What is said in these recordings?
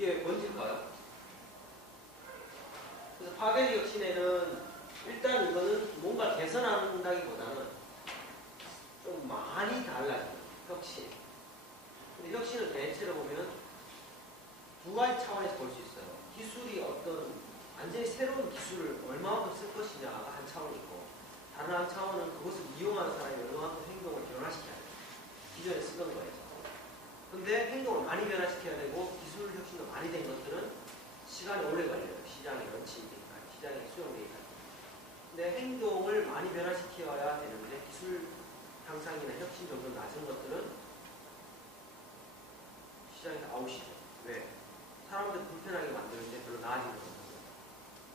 이게 뭔지일까요? 그래서 파괴적 혁신에는 일단 이거는 뭔가 개선한다기보다는 좀 많이 달라져요. 혁신. 근데 혁신을 대체로 보면 두 가지 차원에서 볼 수 있어요. 기술이 어떤 완전히 새로운 기술을 얼마만큼 쓸 것이냐가 한 차원이고, 다른 한 차원은 그것을 이용하는 사람이 얼마만큼 행동을 변화시켜야 돼요. 기존에 쓰던 거에서. 근데 행동을 많이 변화시켜야 되고 기술 혁신도 많이 된 것들은 시간이 오래 걸려요. 시장에 런칭되니까, 시장에 수용되니까. 근데 행동을 많이 변화시켜야 되는데 기술 향상이나 혁신 정도 낮은 것들은 시장에서 아웃이죠. 왜? 사람들 불편하게 만드는데 별로 나아지는 거거든요.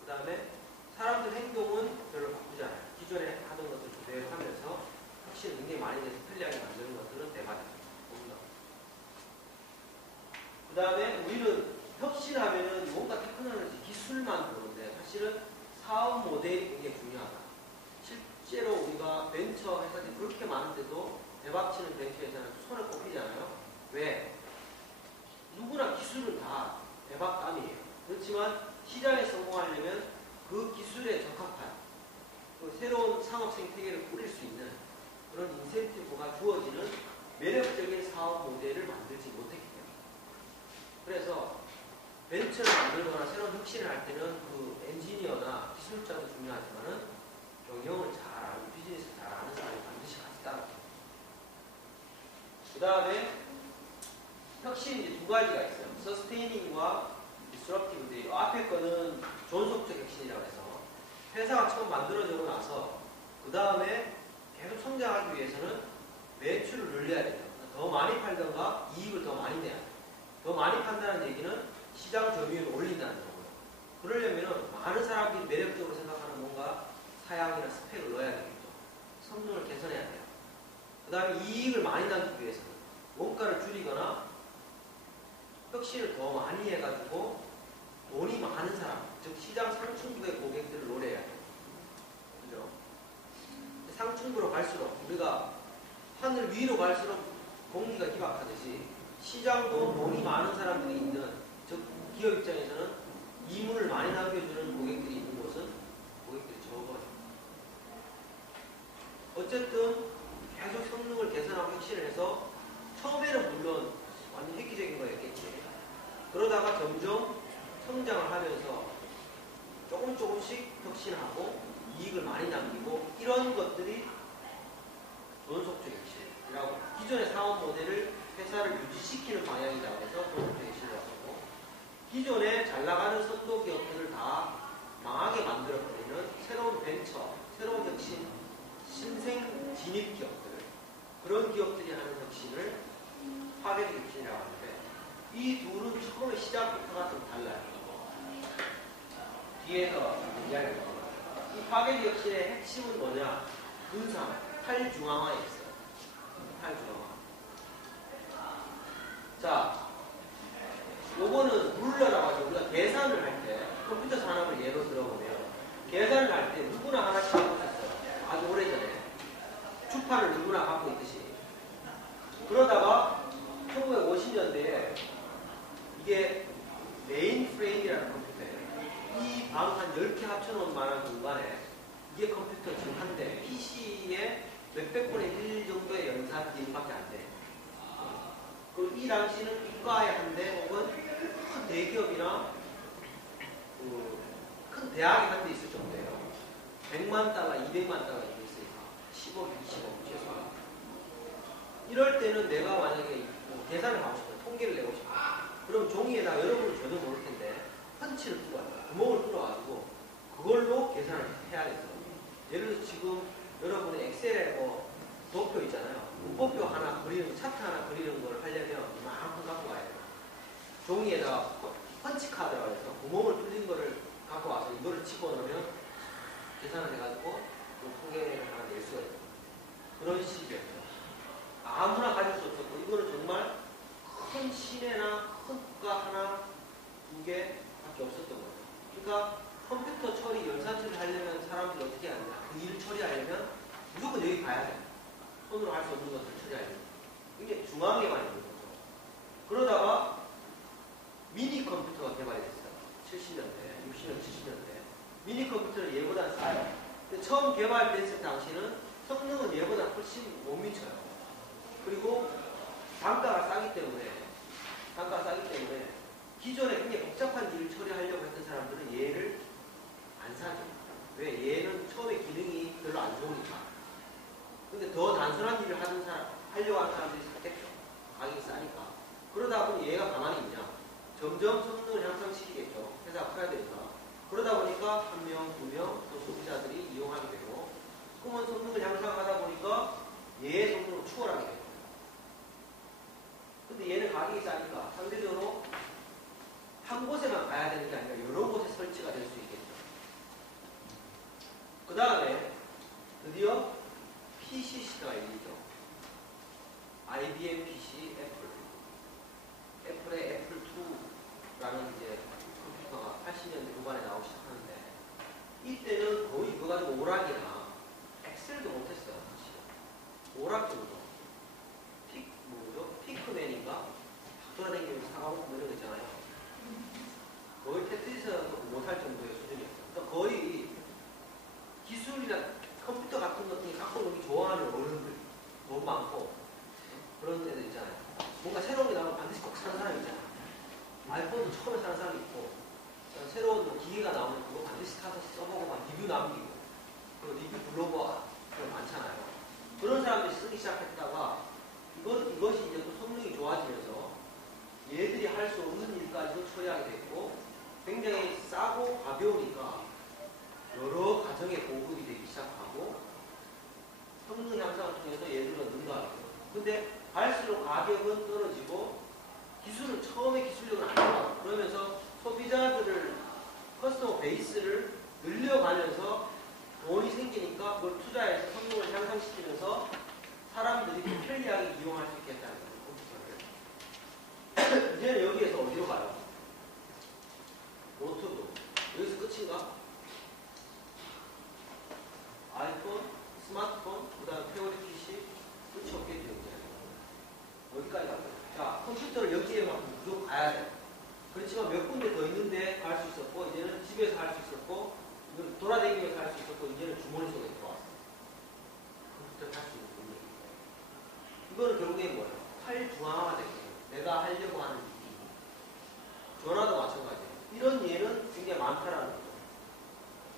그 다음에 사람들 행동은 별로 바꾸지 않아요. 기존에 하던 것들 그대로 하면서 혁신을 굉장히 많이 돼서 편리하게 만드는 것들은 대박이죠. 그 다음에 우리는 혁신하면은 뭔가 테크놀로지 기술만 보는데 사실은 사업 모델이 굉장히 중요하다. 실제로 우리가 벤처 회사들이 그렇게 많은데도 대박치는 벤처 회사는 손에 꼽히잖아요. 왜? 누구나 기술은 다 대박감이에요. 그렇지만 시장에 성공하려면 그 기술에 적합한 그 새로운 상업 생태계를 꾸릴 수 있는 그런 인센티브가 주어지는 매력적인 사업 모델을 만들지 못했기 때문에. 그래서 벤처를 만들거나 새로운 혁신을 할 때는 그 엔지니어나 기술자도 중요하지만은 경영을 잘 아는, 비즈니스를 잘 아는 사람이 반드시 같이 따라가요. 그 다음에 혁신이 두 가지가 있어요. 서스테이닝과 디스럽티브인데, 앞에 거는 존속적 혁신이라고 해서 회사가 처음 만들어지고 나서 그 다음에 계속 성장하기 위해서는 매출을 늘려야 돼요. 더 많이 팔던가 이익을 더 많이 내야 돼요. 더 많이 판다는 얘기는 시장 점유율을 올린다는 거고요. 그러려면 많은 사람들이 매력적으로 생각하는 뭔가 사양이나 스펙을 넣어야 되겠죠. 성능을 개선해야 돼요. 그 다음에 이익을 많이 남기기 위해서는 원가를 줄이거나 혁신을 더 많이 해가지고 돈이 많은 사람, 즉 시장 상층부의 고객들을 노려야 돼요. 그죠? 상층부로 갈수록 우리가 하늘 위로 갈수록 공기가 희박하듯이 시장도 돈이 많은 사람들이 있는, 즉 기업 입장에서는 이문을 많이 남겨주는 고객들이 있는 곳은 고객들이 적어요. 어쨌든 계속 성능을 개선하고 혁신을 해서 처음에는 물론 완전 획기적인 거였겠지. 그러다가 점점 성장을 하면서 조금씩 혁신하고 이익을 많이 남기고, 이런 것들이 존속적 혁신이라고, 기존의 사업 모델을 회사를 유지시키는 방향이라고 해서 존속적 혁신이라고 하고, 기존에 잘 나가는 선도 기업들을 다 망하게 만들어버리는 새로운 벤처, 새로운 혁신, 신생 진입 기업들, 그런 기업들이 하는 혁신을 파괴적 혁신이라고 하는데, 이 둘은 처음에 시작부터가 좀 달라요. 뒤에서 이야기를 해요. 이 파괴적 혁신의 핵심은 뭐냐? 분산, 탈중앙화에 있어요. 탈중앙화. 자, 요거는 룰러라고 하죠. 우리가 계산을 할 때, 컴퓨터 산업을 예로 들어보면, 계산을 할 때 누구나 하나씩 갖고 있었어요. 아주 오래전에. 주판을 누구나 갖고 있듯이. 그러다가 1950년대에 이게 메인프레임이라는 컴퓨터예요. 이 방 한 10개 합쳐놓은 만한 공간에 이게 컴퓨터 지금 한 대, PC의 몇백 분의 1 정도의 연산 기능밖에 안 돼. 그리고 이 당시는 이과의 한 대 혹은 큰 대기업이나 큰 대학에 한 대 있을 정도예요. 100만 달러, 200만 달러 이렇게 있으니까 10억, 20억 최소한. 이럴 때는 내가 만약에 계산을 하고 싶어요. 통계를 내고 싶어요. 그럼 종이에다 여러분은 저도 모를 텐데 펀치를 뚫어야 돼요. 구멍을 뚫어가지고 그걸로 계산을 해야 돼요. 예를 들어서 지금 여러분의 엑셀에 뭐 도표 있잖아요. 문법표 하나 그리는, 차트 하나 그리는 걸 하려면 이만큼 갖고 가야 돼요. 종이에다 펀치 카드라고 해서 구멍을 뚫린 거를 갖고 와서 이거를 집어넣으면 계산을 해가지고 통계를 하나 낼 수가 있어요. 그런 식이었죠. 아무나 가질 수 없었고, 이거는 정말 큰 시내나 큰 국가 하나, 두 개밖에 없었던 거예요. 그러니까 컴퓨터 처리, 연산 처리 하려면 사람들이 어떻게 해야 되냐. 그 일을 처리하려면 무조건 여기 가야 돼요. 손으로 할 수 없는 것들을 처리하려면. 이게 중앙에만 있는 거죠. 그러다가 미니 컴퓨터, 70년대, 60년대, 70년대. 미니 컴퓨터는 얘보다 싸요. 근데 처음 개발됐을 당시는 성능은 얘보다 훨씬 못 미쳐요. 그리고 단가가 싸기 때문에 기존에 굉장히 복잡한 일을 처리하려고 했던 사람들은 얘를 안 사죠. 왜? 얘는 처음에 기능이 별로 안 좋으니까. 근데 더 단순한 일을 하려고 하는 사람들이 샀겠죠. 가격이 싸니까. 그러다 보니 얘가 가만히 있냐. 점점 성능을 향상시키겠죠. 회사가 커야 되니까. 그러다 보니까 한 명, 두 명, 또 소비자들이 이용하게 되고, 그러면 성능을 향상하다 보니까 얘의 성능을 추월하게 되고. 근데 얘는 가격이 싸니까 상대적으로 한 곳에만 가야 되는 게 아니라 여러 곳에 설치가 될 수 있겠죠. 그 다음에 드디어 PC 시대가 열리죠. IBM PC, 애플의 애플2라는 이제 컴퓨터가 80년대 후반에 나오기 시작하는데, 이때는 거의 그거 가지고 오락이나 엑셀도 못했어요. 사실. 오락 정도. 피크맨인가? 돌아다니면서 사과먹고 이런 거 있잖아요. 거의 테트리스도 못할 정도의 수준이었어요. 그러니까 거의 기술이나 컴퓨터 같은 것들이 갖고 오는 게 좋아하는 어른들 너무 많고, 그런 애들 있잖아요. 뭔가 새로운 게 나오면 반드시 꼭 사는 사람이 있잖아요. 아이폰도 처음에 사는 사람이 있고, 새로운 뭐 기계가 나오면 그거 반드시 사서 써보고 막 리뷰 남기고, 그 리뷰 블로거 많잖아요. 그런 사람들이 쓰기 시작했다가 이것이 이제 또 성능이 좋아지면서 얘들이 할 수 없는 일까지도 처리하게 됐고, 굉장히 싸고 가벼우니까 여러 가정에 보급이 되기 시작하고, 성능 향상을 통해서 얘들은 능가하고. 근데 갈수록 가격은 떨어지고, 기술은 처음에 기술력은 안 나와. 그러면서 소비자들을, 커스터머 베이스를 늘려가면서 돈이 생기니까 그걸 투자해서 성능을 향상시키면서 사람들이 편리하게 이용할 수 있겠다는 거예요, 컴퓨터를. 이제는 여기에서 어디로 가요? 노트북. 여기서 끝인가? 아이폰, 스마트폰, 그 다음 태블릿 PC, 끝이 없겠죠, 이제. 여기까지 갔어요. 자, 컴퓨터를 여기에만 무조건 가야 돼. 그렇지만 몇 군데 더 있는데 갈 수 있었고, 이제는 집에서 할 수 있었고, 돌아다니면서 할 수 있었고, 이제는 주머니 속에 들어왔어요. 컴퓨터를 할 수 있는 능력이. 이거는 결국에 뭐예요? 활중앙화가 되거든요. 내가 하려고 하는 일이. 전화도 마찬가지예요. 이런 예는 굉장히 많다라는 거죠.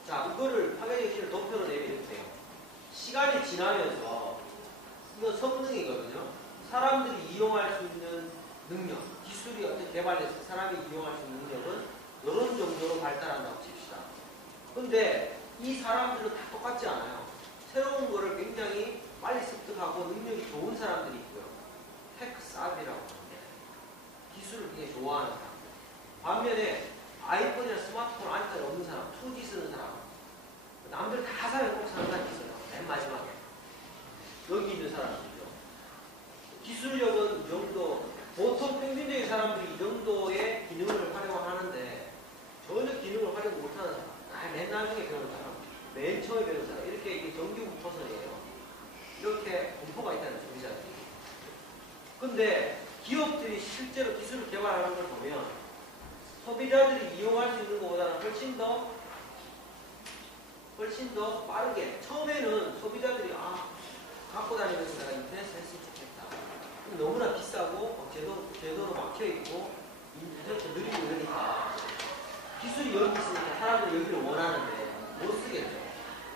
자, 이거를 파괴적 신을 도표로 내밀어주세요. 시간이 지나면서, 이건 성능이거든요. 사람들이 이용할 수 있는 능력, 기술이 어떻게 개발돼서 사람이 이용할 수 있는 능력은 이런 정도로 발달한다고 칩시다. 근데 이 사람들은 다 똑같지 않아요. 새로운 거를 굉장히 빨리 습득하고 능력이 좋은 사람들이 있고요. 테크사비라고 하는데, 기술을 굉장히 좋아하는 사람들. 반면에 아이폰이나 스마트폰 아직까지 없는 사람, 2G 쓰는 사람, 남들 다 사면 꼭 사는 사람이 있어요. 맨 마지막에. 여기 있는 사람들이죠. 기술력은 이 정도, 보통 평균적인 사람들이 이 정도의 기능을 활용하는데, 전혀 기능을 활용 못하는 사람, 맨 나중에 배우는 사람, 맨 처음에 배우는 사람, 이렇게 정규 부퍼선이에요. 이렇게 분포가 있다는 소비자들이. 근데 기업들이 실제로 기술을 개발하는 걸 보면 소비자들이 이용할 수 있는 것보다는 훨씬 더 빠르게. 처음에는 소비자들이 갖고 다니면서 내가 인터넷을 했으면 좋겠다. 너무나 비싸고 제도로 막혀있고 인터넷도 느리고 이러니까 기술이 여기 있으니까 사람들이 여기를 원하는데 못 쓰겠죠.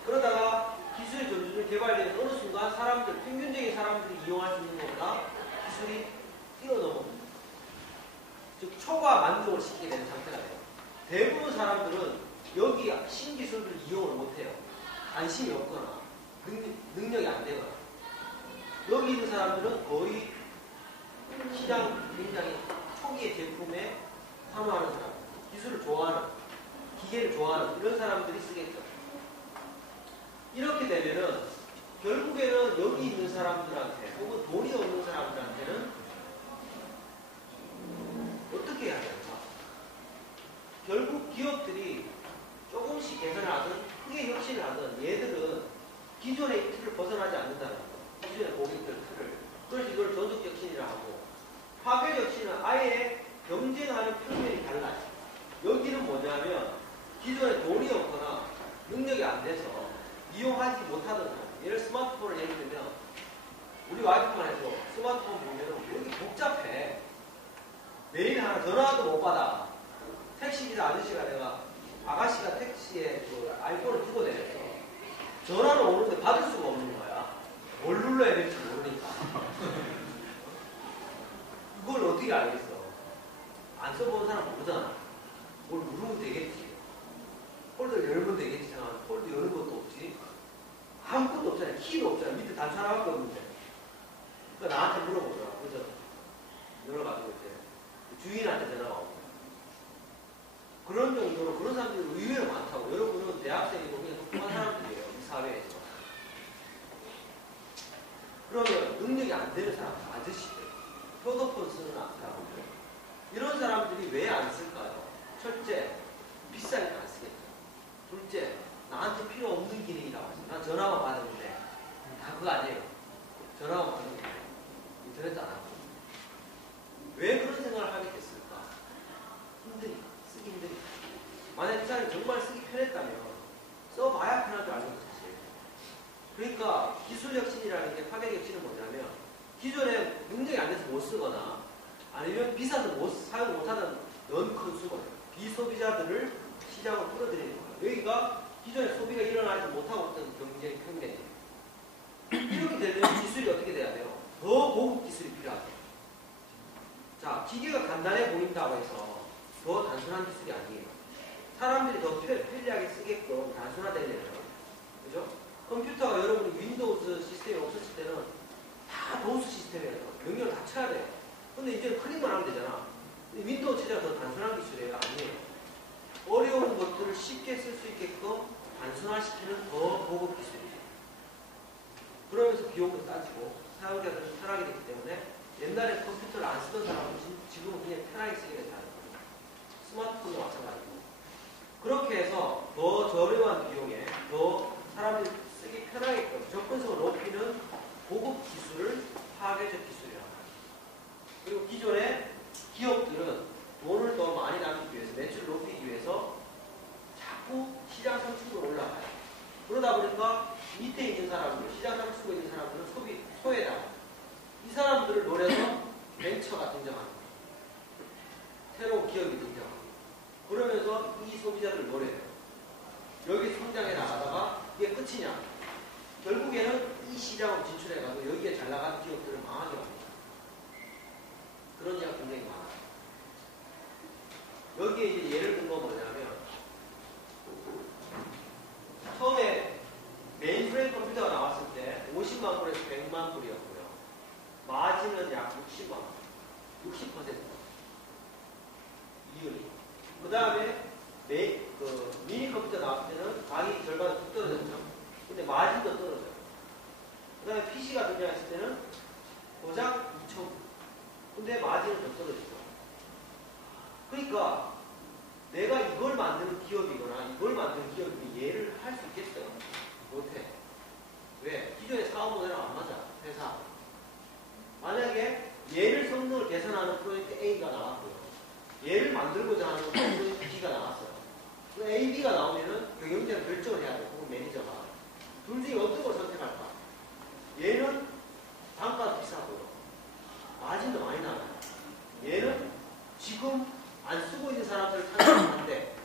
그러다가 기술이 점점 개발되는 어느 순간 평균적인 사람들이 이용할 수 있는 것보다 기술이 뛰어넘어요. 즉 초과 만족을 시키게 되는 상태가 돼요. 대부분 사람들은 여기 신기술을 이용을 못해요. 관심이 없거나 능력이 안 되거나. 여기 있는 사람들은 거의 시장 굉장히 초기의 제품에 선호하는 사람, 기술을 좋아하는, 기계를 좋아하는 이런 사람들이 쓰겠죠. 이렇게 되면은 결국에는 여기 있는 사람들한테 혹은 돈이 없는 사람들한테는 어떻게 해야 될까? 결국 기업들이 조금씩 개선을 하든 크게 혁신을 하든 얘들은 기존의 틀을 벗어나지 않는다는 거. 기존의 고객들 틀을. 그래서 이걸 전속 혁신이라 하고, 파괴 혁신은 아예 경쟁하는 평면이 달라요. 여기는 뭐냐면 기존에 돈이 없거나 능력이 안 돼서 이용하지 못하던 사람, 예를 스마트폰을 예를 들면 우리 와이프만 해도 스마트폰 보면 여기 복잡해. 메일 하나 전화도 못 받아. 택시기사 아저씨가 내가 아가씨가 택시에 그 아이폰을 두고 내렸어. 전화는 오는데 받을 수가 없는 거야. 뭘 눌러야 될지 모르니까. 이걸 어떻게 알겠어? 안 써본 사람 모르잖아. 뭘 누르면 되겠지. 폴더를 열면 되겠지만 폴더 여는 것도 없지. 아무것도 없잖아. 키도 없잖아. 밑에 단추 하나밖에 없는데. 그러니까 나한테 물어보더라. 그래서 열어가지고 이제 주인한테 전화가 오고. 그런 정도로 그런 사람들이 의외로 많다고. 여러분은 대학생이고 그냥 똑똑한 사람들이에요. 이 사회에서. 그러면 능력이 안 되는 사람, 아저씨들, 표도폰 쓰는 사람들, 이런 사람들이 왜 안 쓸까요? 첫째, 비싸니까 안 쓰겠죠. 둘째, 나한테 필요 없는 기능이라고 하죠. 난 전화만 받았는데 다 그거 아니에요. 전화만 받았는데 인터넷도 안 하고. 왜 그런 생각을 하게 됐을까? 힘드니까. 쓰기 힘드니까. 만약 이 사람이 정말 쓰기 편했다면 써봐야 편할 줄 알고 사실. 그러니까 기술 혁신이라는 게 파괴 혁신은 뭐냐면 기존에 능력이 안 돼서 못 쓰거나 아니면 비싸서 사용 못하는 non-consumer, 비소비자들을 시장으로 끌어들이는 거예요. 여기가 기존에 소비가 일어나지 못하고 있던 경쟁 평면이에요. 이렇게 되면 기술이 어떻게 돼야 돼요? 더 고급 기술이 필요하죠. 자, 기계가 간단해 보인다고 해서 더 단순한 기술이 아니에요. 사람들이 더 편리하게 쓰게끔 단순화되려면, 그죠? 컴퓨터가 여러분이 윈도우즈 시스템이 없었을 때는 다 도스 시스템이에요. 명령을 다 쳐야 돼요. 근데 이제 클릭만 하면 되잖아. 윈도우 체제가 더 단순한 기술이에요? 아니에요. 어려운 것들을 쉽게 쓸 수 있게끔 단순화시키는 더 고급 기술이에요. 그러면서 비용도 따지고 사용자들은 편하게 됐기 때문에 옛날에 컴퓨터를 안 쓰던 사람은 지금은 그냥 편하게 쓰게 된다는 거예요. 스마트폰도 마찬가지고. 그렇게 해서 더 저렴한 비용에 더 사람들이 쓰기 편하게끔 접근성을 높이는 고급 기술을 파괴적 기술이라고 합니다. 그리고 기존의 기업들은 돈을 더 많이 남기기 위해서, 매출을 높이기 위해서 자꾸 시장 상승으로 올라가요. 그러다 보니까 밑에 있는 사람들, 시장 상승에 있는 사람들은 소외다. 이 사람들을 노려서 벤처가 등장합니다. 새로운 기업이 등장합니다. 그러면서 이 소비자들을 노려요. 여기 성장해 나가다가 이게 끝이냐? 결국에는 이 시장으로 진출해가지고 여기에 잘 나가는 기업들을 망하게 합니다. 그런 예가 굉장히 많아요. 여기에 이제 예를 든 건 뭐냐면 처음에 메인프레임 컴퓨터가 나왔을 때 50만 불에서 100만 불이었고요. 마진은 약 60만 원. 60% 이윤이. 그 다음에 미니 컴퓨터 나왔을 때는 가격이 절반 뚝 떨어졌죠. 근데 마진도 떨어져요. 그 다음에 PC가 등장했을 때는 고작 2,000불. 근데 마진은 더 떨어지죠. 그러니까 내가 이걸 만드는 기업이거나 이걸 만드는 기업이 얘를 할 수 있겠어요? 못해. 왜? 기존의 사업 모델은 안 맞아. 회사. 만약에 얘를 성능을 개선하는 프로젝트 A가 나왔고요. 얘를 만들고자 하는 프로젝트 B가 나왔어요. 그 A, B가 나오면은 경영자는 결정을 해야 돼요. 혹은 매니저가. 둘 중에 어떤 걸 선택할까? 얘는 단가도 비싸고요. 마진도 많이 나와요. 얘는 지금 안 쓰고 있는 사람들을 타겟하는데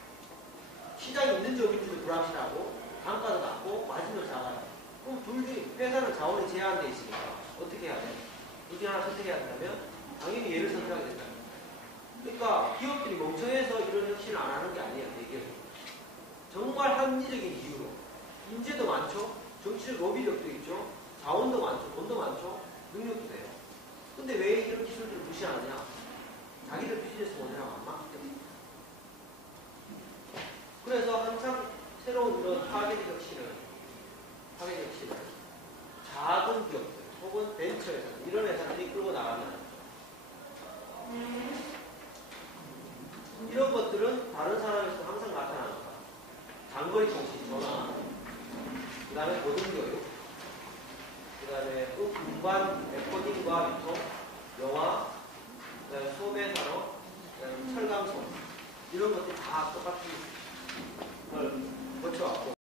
시장이 있는지 없는지도 불확실하고 단가도 낮고 마진도 작아요. 그럼 둘 중에 회사는 자원이 제한되어 있으니까 어떻게 해야 돼? 둘 중에 하나 선택해야 된다면 당연히 얘를 선택하게 된다. 그러니까 기업들이 멍청해서 이런 혁신을 안 하는 게 아니에요. 대기업이. 정말 합리적인 이유로 인재도 많죠. 정치적 로비력도 있죠. 자원도 많죠. 돈도 많죠. 능력도 돼요. 근데 왜 이런 기술들을 무시하느냐? 자기들 비즈니스 모델하고 안 맞기 때문에. 그래서 항상 새로운 이런 파괴적 혁신을 작은 기업들 혹은 벤처 회사 이런 회사들이 끌고 나가면 이런 것들은 다른 사람에서 항상 나타나는 것. 장거리 통신, 전화, 그 다음에 고등교육, 그 다음에 음반, 레코딩과 유통, 영화, 그 다음에 소매 산업, 그 다음에 철강소 이런 이런 것들이 다 똑같은